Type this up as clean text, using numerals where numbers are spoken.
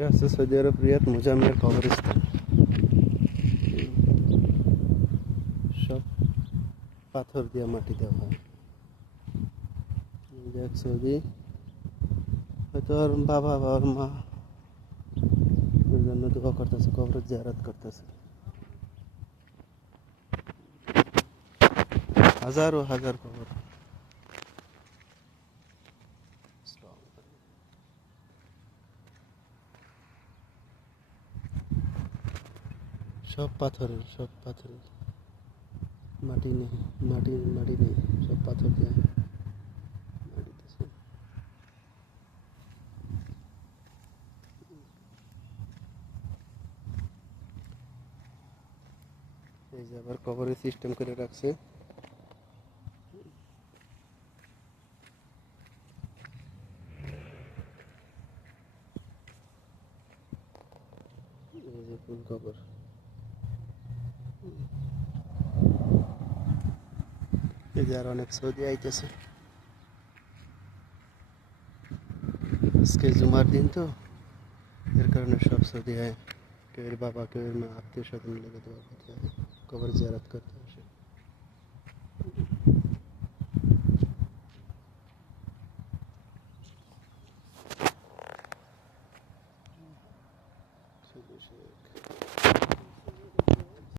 এটা আছে সৌদি আরব রিয়াদ মুজাম্মের কবরস্থান। সব পাথর দিয়ে মাটি দেওয়া হয়। দেখ সৌদি, হয়তো ওর বাবা বা ওর মা ওর জন্য দোয়া করতেছে, কবর জিয়ারত করতেছে। হাজার ও হাজার কবর। সব পাথরের, সব পাথরের, মাটি নেই, মাটি নেই, সব পাথর দিয়ে মাটিতেছে। এই যে আবার কবরের সিস্টেম করে রাখছে। এই যে ফুল কবর। এই যে আর অনেক সৌদি আইতেছে। আজকে জুমার দিন তো, এর কারণে সব সৌদি হয়। কেউ বাবা, কেউ মা, আত্মীয় স্বজন লেগে দোয়া করতে হয়, কবর জিয়ারত করতে হয়।